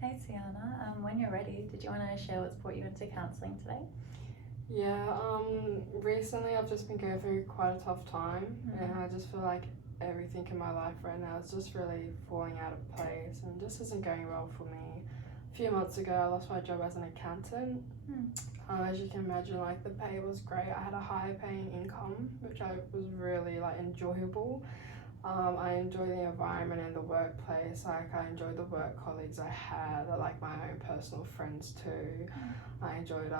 Hey Sienna, when you're ready, did you want to share what's brought you into counselling today? Yeah, recently I've just been going through quite a tough time, and Mm-hmm. I just feel like everything in my life right now is just really falling out of place and just isn't going well for me. A few months ago, I lost my job as an accountant. Mm. As you can imagine, like the pay was great. I had a higher paying income, which I was really like enjoyable. I enjoy the environment in the workplace. Like I enjoy the work colleagues I had. I like my own personal friends too. I enjoyed.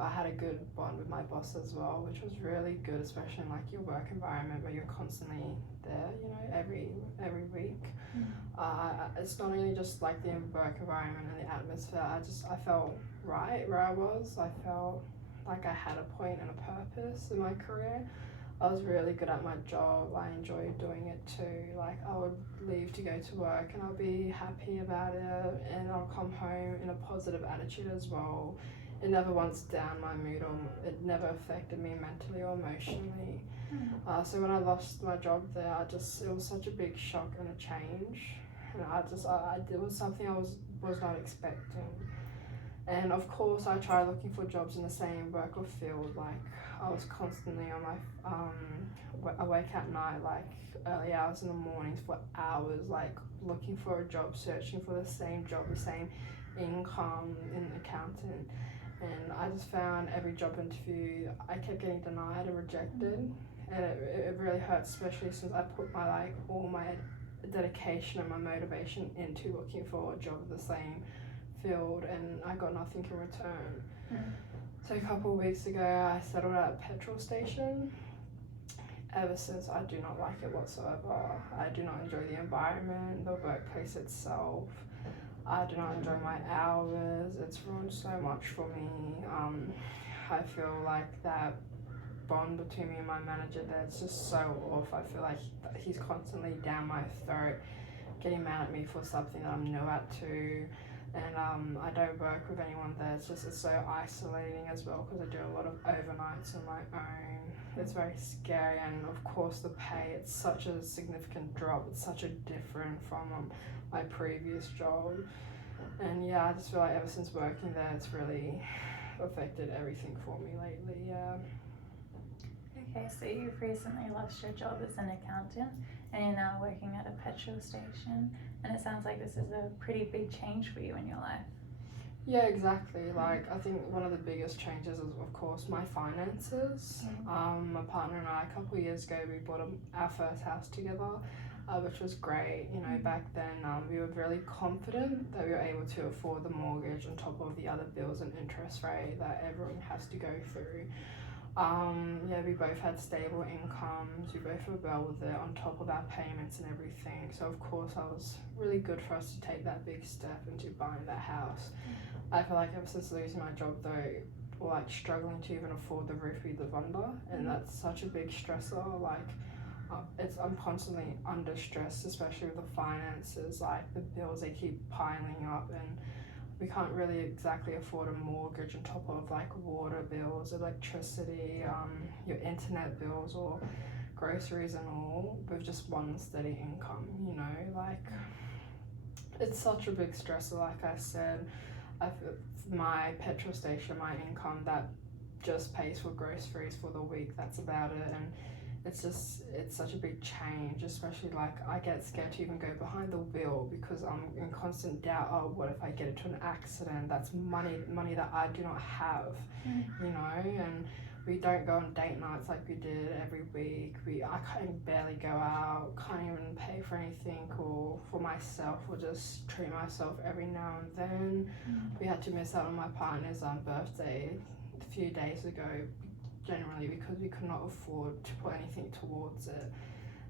I had a good bond with my boss as well, which was really good, especially in like your work environment where you're constantly there. You know, every week. Mm. It's not only just like the work environment and the atmosphere. I felt right where I was. I felt like I had a point and a purpose in my career. I was really good at my job. I enjoyed doing it too. Like I would leave to go to work and I'll be happy about it, and I'll come home in a positive attitude as well. It never once down my mood, or it never affected me mentally or emotionally. Mm. So when I lost my job there, it was such a big shock and a change, and it was something I was not expecting. And of course, I tried looking for jobs in the same work or field. Like I was constantly on my awake at night, like early hours in the mornings for hours, like looking for a job, searching for the same job, the same income in accounting. And I just found every job interview I kept getting denied and rejected, and it really hurts, especially since I put my all my dedication and my motivation into looking for a job in the same field, and I got nothing in return. Mm. So a couple of weeks ago, I settled at a petrol station. Ever since, I do not like it whatsoever. I do not enjoy the environment, the workplace itself. I do not enjoy my hours. It's ruined so much for me. I feel like that bond between me and my manager there, it's just so off. I feel like he's constantly down my throat, getting mad at me for something that I'm new at too. And I don't work with anyone there. It's so isolating as well because I do a lot of overnights on my own. It's very scary, and of course the pay. It's such a significant drop. It's such a different from my previous job. And yeah, I just feel like ever since working there, it's really affected everything for me lately. Yeah. Okay, so you've recently lost your job as an accountant and you're now working at a petrol station, and it sounds like this is a pretty big change for you in your life. Yeah, exactly. Like, I think one of the biggest changes is, of course, my finances. My partner and I, a couple of years ago, we bought our first house together, which was great. You know, back then, we were really confident that we were able to afford the mortgage on top of the other bills and interest rate that everyone has to go through. Yeah, we both had stable incomes. We both were well with it on top of our payments and everything. So of course, I was really good for us to take that big step into buying that house. I feel like ever since losing my job though, or like struggling to even afford the roof we live under, and that's such a big stressor. Like, I'm constantly under stress, especially with the finances. Like the bills, they keep piling up, and we can't really exactly afford a mortgage on top of like water bills, electricity, your internet bills, or groceries and all with just one steady income. You know, like it's such a big stressor. Like I said, my petrol station, my income that just pays for groceries for the week. That's about it, and it's such a big change, especially like I get scared to even go behind the wheel because I'm in constant doubt. Oh, what if I get into an accident? That's money that I do not have, you know. And we don't go on date nights like we did every week. I can't barely go out, can't even pay for anything or for myself, or just treat myself every now and then. We had to miss out on my partner's birthday a few days ago, generally because we could not afford to put anything towards it.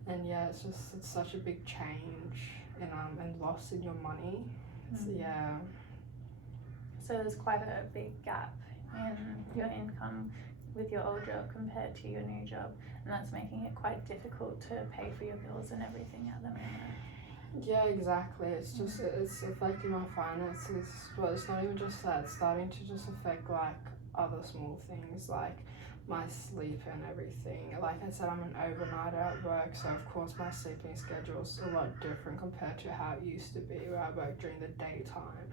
And yeah, it's such a big change and loss in your money. So yeah. So there's quite a big gap in your income with your old job compared to your new job, and that's making it quite difficult to pay for your bills and everything at the moment. Yeah, exactly. It's affecting my finances, but it's not even just that. It's starting to just affect like other small things like my sleep and everything. Like I said, I'm an overnighter at work, so of course my sleeping schedule is a lot different compared to how it used to be where I work during the daytime.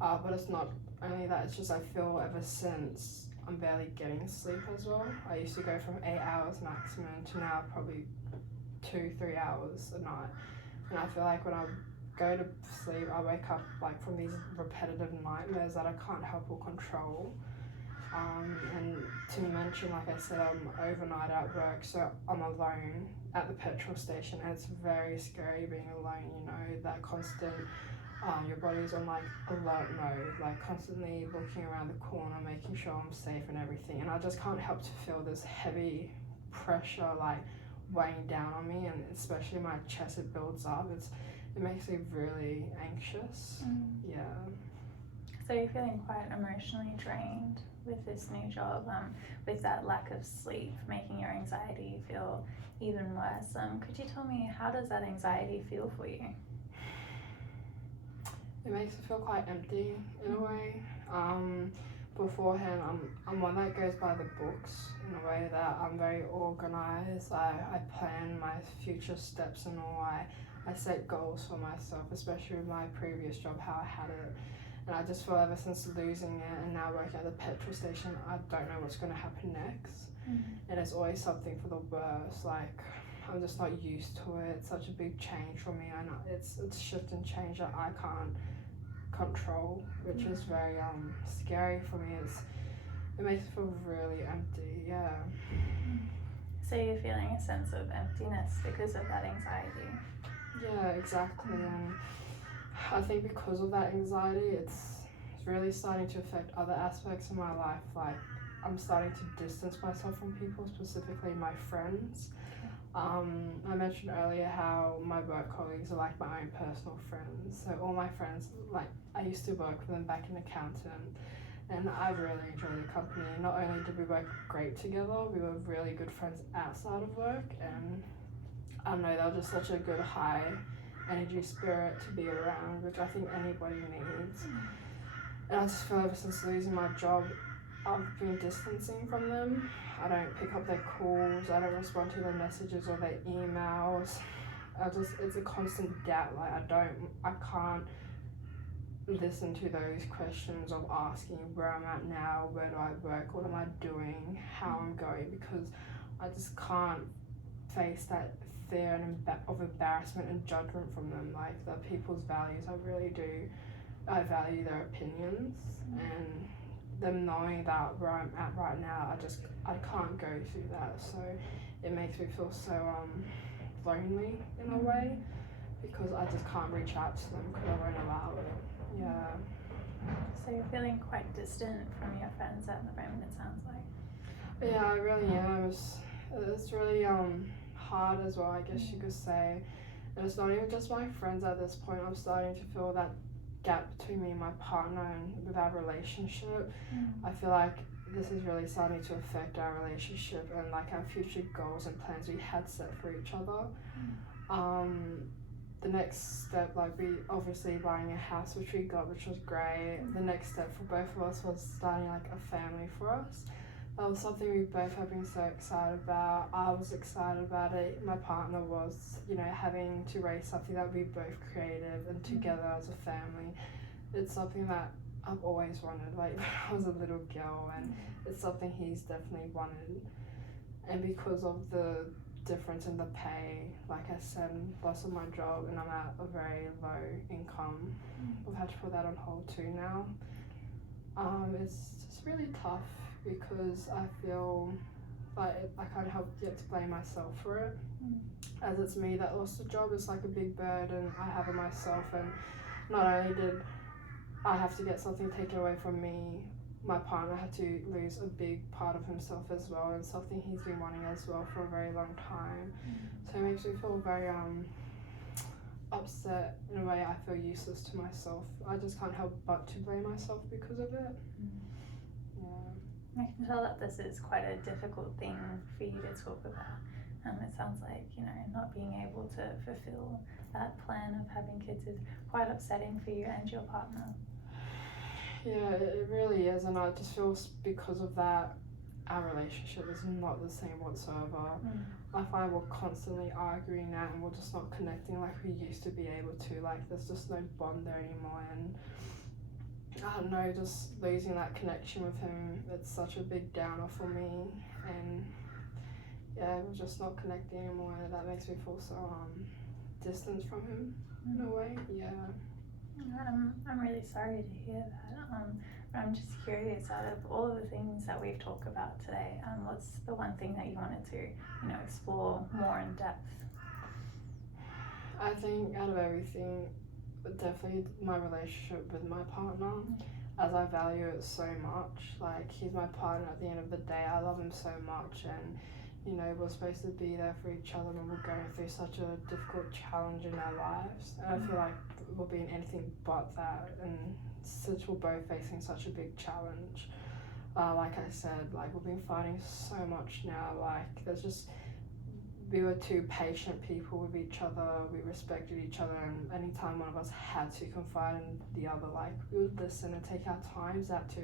But it's not only that, it's just I feel ever since I'm barely getting sleep as well. I used to go from 8 hours maximum to now probably 2-3 hours a night, and I feel like when I go to sleep I wake up like from these repetitive nightmares that I can't help or control. And to mention, like I said, I'm overnight at work, so I'm alone at the petrol station, and it's very scary being alone, you know, that constant, your body's on like alert mode, like constantly looking around the corner, making sure I'm safe and everything, and I just can't help to feel this heavy pressure like weighing down on me, and especially my chest, it builds up, it makes me really anxious. Yeah. So you're feeling quite emotionally drained with this new job, with that lack of sleep making your anxiety feel even worse. Could you tell me, how does that anxiety feel for you? It makes me feel quite empty in a way. Beforehand, I'm one that goes by the books in a way that I'm very organized. I plan my future steps and all. I set goals for myself, especially with my previous job, how I had it. And I just feel ever since losing it and now working at the petrol station, I don't know what's going to happen next. And it's always something for the worse. Like, I'm just not used to it. It's such a big change for me. I know it's shift and change that I can't control, which is very scary for me. It makes me feel really empty. Yeah. So you're feeling a sense of emptiness because of that anxiety? Yeah, exactly. And I think because of that anxiety, it's really starting to affect other aspects of my life. Like, I'm starting to distance myself from people, specifically my friends. I mentioned earlier how my work colleagues are like my own personal friends. So all my friends, like, I used to work with them back in accountant, and I really enjoyed the company. Not only did we work great together, we were really good friends outside of work, and I don't know, they were just such a good high energy spirit to be around, which I think anybody needs. And I just feel ever since losing my job, I've been distancing from them. I don't pick up their calls, I don't respond to their messages or their emails. It's a constant doubt. Like, I can't listen to those questions of asking where I'm at now, where do I work, what am I doing, how I'm going, because I just can't face that fear and of embarrassment and judgment from them. Like, the people's values, I value their opinions, and them knowing that where I'm at right now, I can't go through that. So it makes me feel so lonely in a way, because I just can't reach out to them because I won't allow it. Yeah. So you're feeling quite distant from your friends at the moment, it sounds like. Yeah, I really am. It's really hard as well, I guess you could say. And it's not even just my friends at this point. I'm starting to feel that gap between me and my partner and with our relationship. I feel like this is really starting to affect our relationship and like our future goals and plans we had set for each other. The next step, like, we obviously buying a house, which we got, which was great. The next step for both of us was starting like a family for us. That was something we both have been so excited about. I was excited about it. My partner was, you know, having to raise something that we both created and together as a family. It's something that I've always wanted, like when I was a little girl, and it's something he's definitely wanted. And because of the difference in the pay, like I said, loss of my job, and I'm at a very low income, we've had to put that on hold too now. It's just really tough because I feel like I can't help yet to blame myself for it, as it's me that lost the job. It's like a big burden I have on myself, and not only did I have to get something taken away from me, my partner had to lose a big part of himself as well, and something he's been wanting as well for a very long time. So it makes me feel very upset. In a way, I feel useless to myself. I just can't help but to blame myself because of it. I can tell that this is quite a difficult thing for you to talk about. It sounds like, you know, not being able to fulfill that plan of having kids is quite upsetting for you and your partner. Yeah, it really is, and I just feel because of that, our relationship is not the same whatsoever. I find we're constantly arguing now and we're just not connecting like we used to be able to. Like there's just no bond there anymore, and I don't know, just losing that connection with him, it's such a big downer for me. And yeah, we're just not connecting anymore, and that makes me feel so distant from him in a way. Yeah. I'm really sorry to hear that. But I'm just curious, out of all of the things that we've talked about today, what's the one thing that you wanted to, explore more in depth? I think out of everything, definitely my relationship with my partner, as I value it so much. Like he's my partner at the end of the day. I love him so much, and we're supposed to be there for each other when we're going through such a difficult challenge in our lives. And I feel like we're being anything but that, and since we're both facing such a big challenge, like I said, like we've been fighting so much now. Like we were two patient people with each other. We respected each other, and anytime one of us had to confide in the other, like we would listen and take our times out to.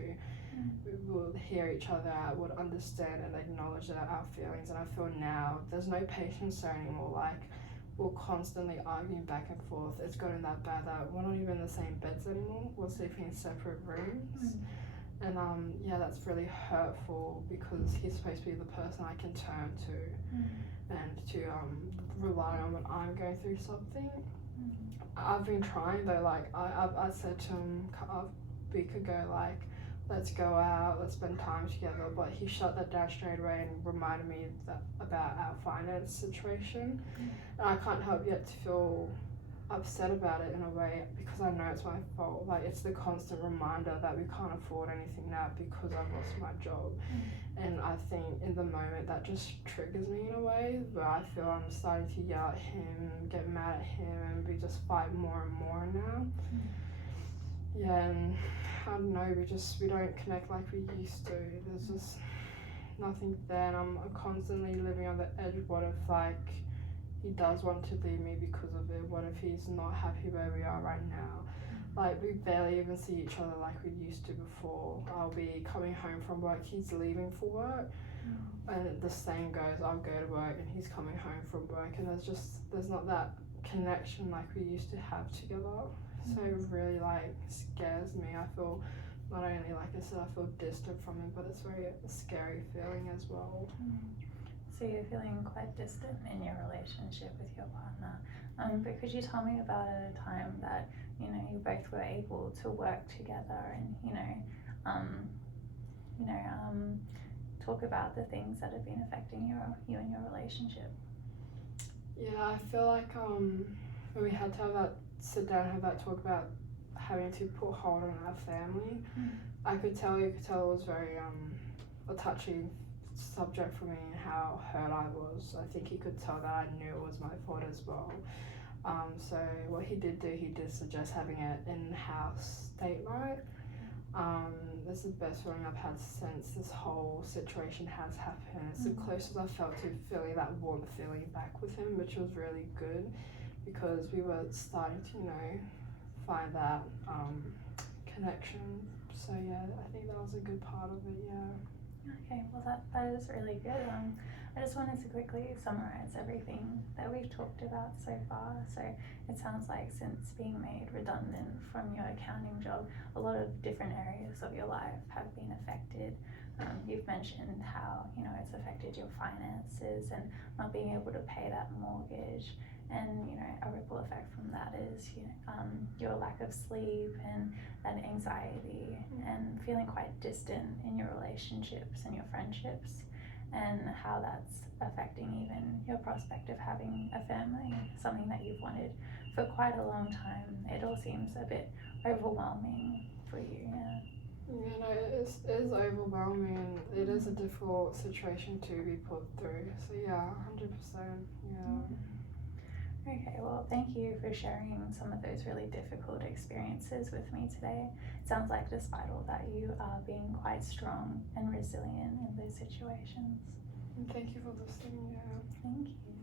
We would hear each other out, would understand and acknowledge our feelings. And I feel now there's no patience there anymore. Like we're constantly arguing back and forth. It's gotten that bad that we're not even in the same beds anymore. We're sleeping in separate rooms. And yeah, that's really hurtful because he's supposed to be the person I can turn to and to rely on when I'm going through something. I've been trying though. Like I said to him a week ago, like, let's go out, let's spend time together, but he shut that down straight away and reminded me about our finance situation. And I can't help yet to feel upset about it in a way, because I know it's my fault. Like it's the constant reminder that we can't afford anything now because I've lost my job. And I think in the moment that just triggers me in a way where I feel I'm starting to yell at him, get mad at him, and we just fight more and more now. Yeah, and I don't know, we don't connect like we used to. There's just nothing there, and I'm constantly living on the edge of what if like he does want to leave me because of it. What if he's not happy where we are right now? Like we barely even see each other like we used to before. I'll be coming home from work, he's leaving for work, and the same goes, I'll go to work and he's coming home from work, and there's not that connection like we used to have together. So it really like scares me. I feel not only, like I said, I feel distant from him, but it's very a scary feeling as well. So you're feeling quite distant in your relationship with your partner. But could you tell me about a time that you both were able to work together and talk about the things that have been affecting you and your relationship? Yeah, I feel like when we had to have that sit down and have that talk about having to put hold on our family, you could tell it was very a touchy subject for me, and how hurt I was. I think he could tell that I knew it was my fault as well. So what he did suggest having an in-house date night. This is the best feeling I've had since this whole situation has happened. It's the closest I felt to feeling that warm feeling back with him, which was really good, because we were starting to, find that connection. So yeah, I think that was a good part of it, yeah. Okay, well that is really good. I just wanted to quickly summarize everything that we've talked about so far. So it sounds like since being made redundant from your accounting job, a lot of different areas of your life have been affected. You've mentioned how it's affected your finances and not being able to pay that mortgage, and a ripple effect from that is your lack of sleep and that anxiety and feeling quite distant in your relationships and your friendships, and how that's affecting even your prospect of having a family, something that you've wanted for quite a long time. It all seems a bit overwhelming for you. It is overwhelming, and it is a difficult situation to be put through. So yeah, 100%, yeah. Okay, well, thank you for sharing some of those really difficult experiences with me today. It sounds like despite all that, you are being quite strong and resilient in those situations. And thank you for listening, yeah. Thank you.